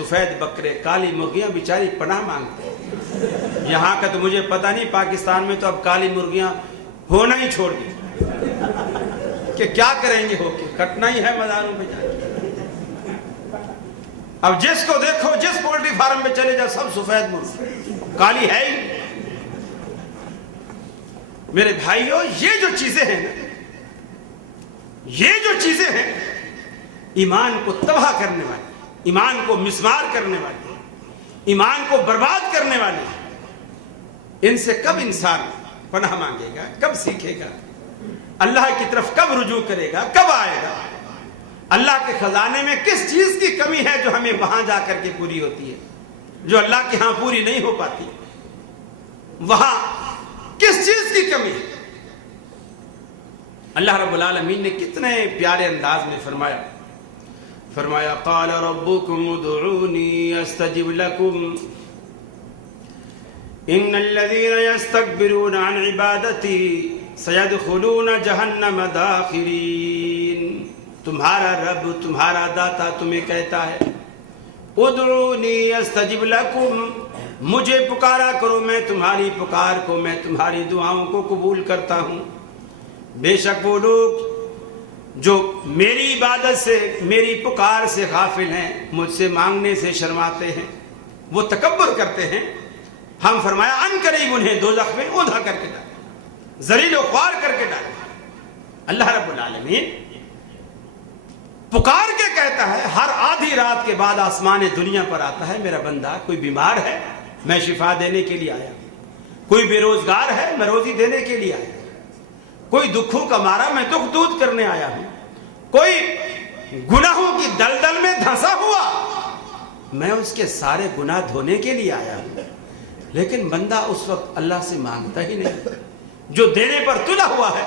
سفید بکرے، کالی مرغیاں بیچاری پناہ مانگتے ہیں۔ یہاں کا تو مجھے پتہ نہیں، پاکستان میں تو اب کالی مرغیاں ہونا ہی چھوڑ دی کہ کیا کریں گے، ہو کے کٹنا ہی ہے مزاروں پہ جا کے۔ اب جس کو دیکھو، جس پولٹری فارم پہ چلے جاؤ، سب سفید مرغی، کالی ہے ہی۔ میرے بھائیوں، یہ جو چیزیں ہیں نا، یہ جو چیزیں ہیں ایمان کو تباہ کرنے والی، ایمان کو مسمار کرنے والی، ایمان کو برباد کرنے والی، ان سے کب انسان پناہ مانگے گا، کب سیکھے گا، اللہ کی طرف کب رجوع کرے گا، کب آئے گا؟ اللہ کے خزانے میں کس چیز کی کمی ہے جو ہمیں وہاں جا کر کے پوری ہوتی ہے، جو اللہ کے ہاں پوری نہیں ہو پاتی؟ وہاں کس چیز کی کمی ہے؟ اللہ رب العالمین نے کتنے پیارے انداز میں فرمایا قال ربکم ادعونی استجب لکم ان الذین یستکبرون عن عبادتی سیدخلون جہنم داخرین۔ تمہارا رب، تمہارا داتا تمہیں کہتا ہے ادعونی استجب لکم، مجھے پکارا کرو، میں تمہاری پکار کو، میں تمہاری دعاؤں کو قبول کرتا ہوں۔ بے شک وہ لوگ جو میری عبادت سے، میری پکار سے غافل ہیں، مجھ سے مانگنے سے شرماتے ہیں، وہ تکبر کرتے ہیں، ہم فرمایا ان قریب انہیں دوزخ میں اوندھا کر کے ڈالیں، ذلیل و خوار کر کے ڈالیں۔ اللہ رب العالمین پکار کے کہتا ہے، ہر آدھی رات کے بعد آسمان دنیا پر آتا ہے، میرا بندہ کوئی بیمار ہے، میں شفا دینے کے لیے آیا ہوں، کوئی بے روزگار ہے، میں روزی دینے کے لیے آیا ہوں، کوئی دکھوں کا مارا، میں دکھ دور کرنے آیا ہوں، کوئی گناہوں کی دلدل میں دھنسا ہوا، میں اس کے سارے گناہ دھونے کے لیے آیا ہوں۔ لیکن بندہ اس وقت اللہ سے مانگتا ہی نہیں، جو دینے پر تلا ہوا ہے،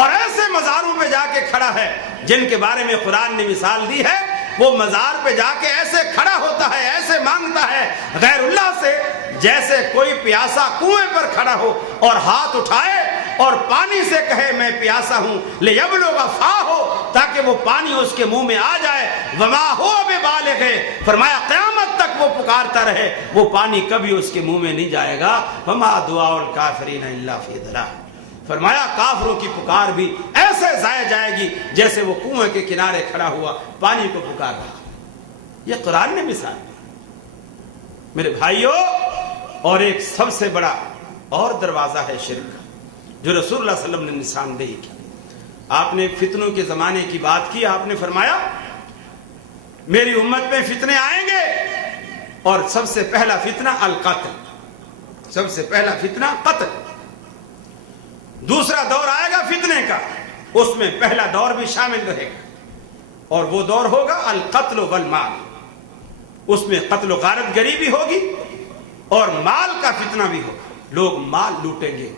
اور ایسے مزاروں پہ جا کے کھڑا ہے جن کے بارے میں قرآن نے مثال دی ہے، وہ مزار پہ جا کے ایسے کھڑا ہوتا ہے، ایسے مانگتا ہے غیر اللہ سے، جیسے کوئی پیاسا کنویں پر کھڑا ہو اور ہاتھ اٹھائے اور پانی سے کہے میں پیاسا ہوں، لیبلغ فاہ، تاکہ وہ پانی اس کے منہ میں آ جائے، وما ہو ببالغ، فرمایا قیامت تک وہ پکارتا رہے، وہ پانی کبھی اس کے منہ میں نہیں جائے گا۔ وما دعاء الکافرین الا فی ضلال، فرمایا کافروں کی پکار بھی ایسے ضائع جائے گی جیسے وہ کنویں کے کنارے کھڑا ہوا پانی کو پکار رہا۔ یہ قرآن نے مثال دی میرے بھائیوں۔ اور ایک سب سے بڑا اور دروازہ ہے شرک کا، جو رسول اللہ صلی اللہ علیہ وسلم نے نشاندہی کی۔ آپ نے فتنوں کے زمانے کی بات کی، آپ نے فرمایا میری امت میں فتنے آئیں گے، اور سب سے پہلا فتنہ القتل، سب سے پہلا فتنہ قتل۔ دوسرا دور آئے گا فتنے کا، اس میں پہلا دور بھی شامل رہے گا، اور وہ دور ہوگا القتل والمال، اس میں قتل و غارت گری بھی ہوگی اور مال کا فتنہ بھی ہوگا۔ لوگ مال لوٹیں گے،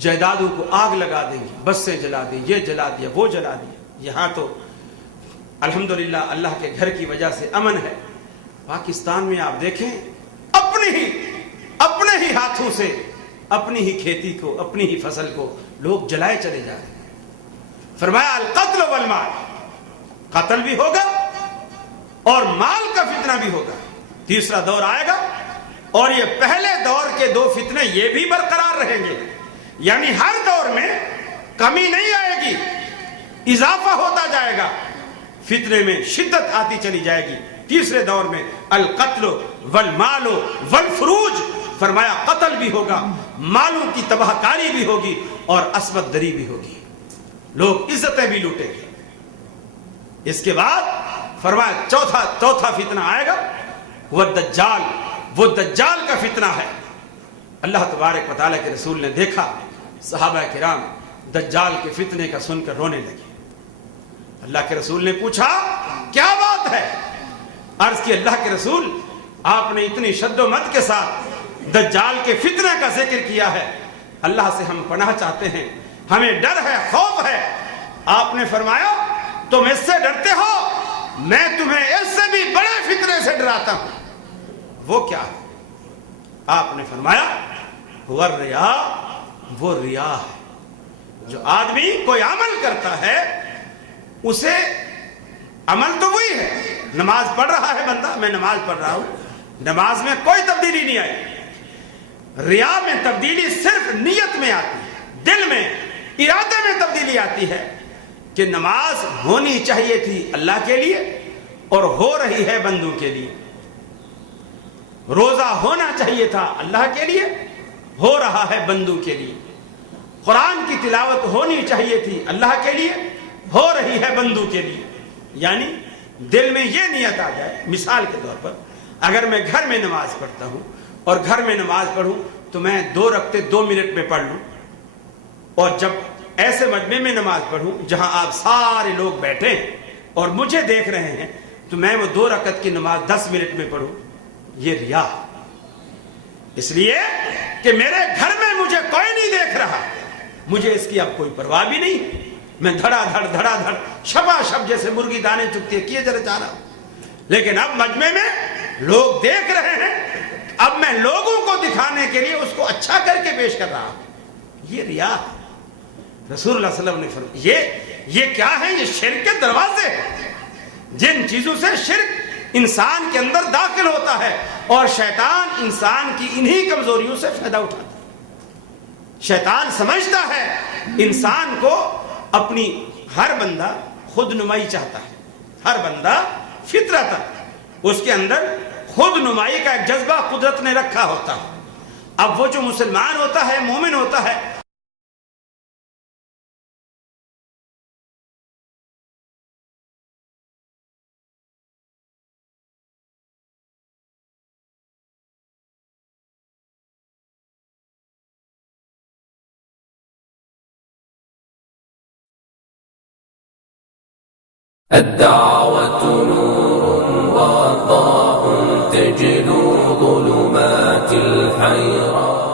جائیدادوں کو آگ لگا دیں گے، بسیں جلا دیں، یہ جلا دیا، وہ جلا دیا۔ یہاں تو الحمدللہ اللہ کے گھر کی وجہ سے امن ہے۔ پاکستان میں آپ دیکھیں اپنے ہی ہاتھوں سے اپنی ہی کھیتی کو، اپنی ہی فصل کو لوگ جلائے چلے جا رہے ہیں۔ فرمایا القتل والمال، قتل بھی ہوگا اور مال کا فتنہ بھی ہوگا۔ تیسرا دور آئے گا، اور یہ پہلے دور کے دو فتنے یہ بھی برقرار رہیں گے، یعنی ہر دور میں کمی نہیں آئے گی، اضافہ ہوتا جائے گا، فتنے میں شدت آتی چلی جائے گی۔ تیسرے دور میں القتل والمال والفروج، فرمایا قتل بھی ہوگا، مالوں کی تباہ کاری بھی ہوگی اور عصمت دری بھی ہوگی، لوگ عزتیں بھی لوٹیں گے۔ اس کے بعد فرمایا چوتھا فتنہ آئے گا، وہ دجال، وہ دجال کا فتنہ ہے۔ اللہ تبارک و تعالیٰ کے رسول نے دیکھا، صحابہ کرام دجال کے فتنے کا سن کر رونے لگے۔ اللہ کے رسول نے پوچھا کیا بات ہے؟ عرض کی اللہ کے رسول، آپ نے اتنی شد و مد کے ساتھ دجال کے فتنہ کا ذکر کیا ہے، اللہ سے ہم پناہ چاہتے ہیں، ہمیں ڈر ہے، خوف ہے۔ آپ نے فرمایا تم اس سے ڈرتے ہو، میں تمہیں اس سے بھی بڑے فتنے سے ڈراتا ہوں۔ وہ کیا ہے؟ آپ نے فرمایا وہ ریا، وہ ریا ہے۔ جو آدمی کوئی عمل کرتا ہے، اسے عمل تو وہی ہے نماز پڑھ رہا ہے بندہ، میں نماز پڑھ رہا ہوں، نماز میں کوئی تبدیلی نہیں آئی۔ ریا میں تبدیلی صرف نیت میں آتی ہے، دل میں، ارادے میں تبدیلی آتی ہے کہ نماز ہونی چاہیے تھی اللہ کے لیے اور ہو رہی ہے بندوں کے لیے، روزہ ہونا چاہیے تھا اللہ کے لیے، ہو رہا ہے بندوں کے لیے، قرآن کی تلاوت ہونی چاہیے تھی اللہ کے لیے، ہو رہی ہے بندوں کے لیے۔ یعنی دل میں یہ نیت آ جائے، مثال کے طور پر اگر میں گھر میں نماز پڑھتا ہوں اور گھر میں نماز پڑھوں تو میں 2 رکعتیں 2 منٹ میں پڑھ لوں، اور جب ایسے مجمع میں نماز پڑھوں جہاں آپ سارے لوگ بیٹھے ہیں اور مجھے دیکھ رہے ہیں تو میں وہ 2 رکعت کی نماز 10 منٹ میں پڑھوں، یہ ریا۔ اس لیے کہ میرے گھر میں مجھے کوئی نہیں دیکھ رہا، مجھے اس کی اب کوئی پرواہ بھی نہیں، میں دھڑا دھڑ شبا شب جیسے مرغی دانے چگتی ہے کیے چاہ رہا ہوں۔ لیکن اب مجمع میں لوگ دیکھ رہے ہیں، اب میں لوگوں کو دکھانے کے لیے اس کو اچھا کر کے پیش کر رہا ہوں، یہ ریا۔ رسول اللہ صلی اللہ علیہ وسلم نے یہ کیا ہے؟ یہ شرک کے دروازے ہیں، جن چیزوں سے شرک انسان کے اندر داخل ہوتا ہے اور شیطان انسان کی انہی کمزوریوں سے فائدہ اٹھاتا ہے۔ شیطان سمجھتا ہے انسان کو اپنی، ہر بندہ خود نمائی چاہتا ہے، ہر بندہ فطرت اس کے اندر خود نمائی کا ایک جذبہ قدرت نے رکھا ہوتا ہے۔ اب وہ جو مسلمان ہوتا ہے، مومن ہوتا ہے، الدعوة نور وضاء تجلو ظلمات الحيرة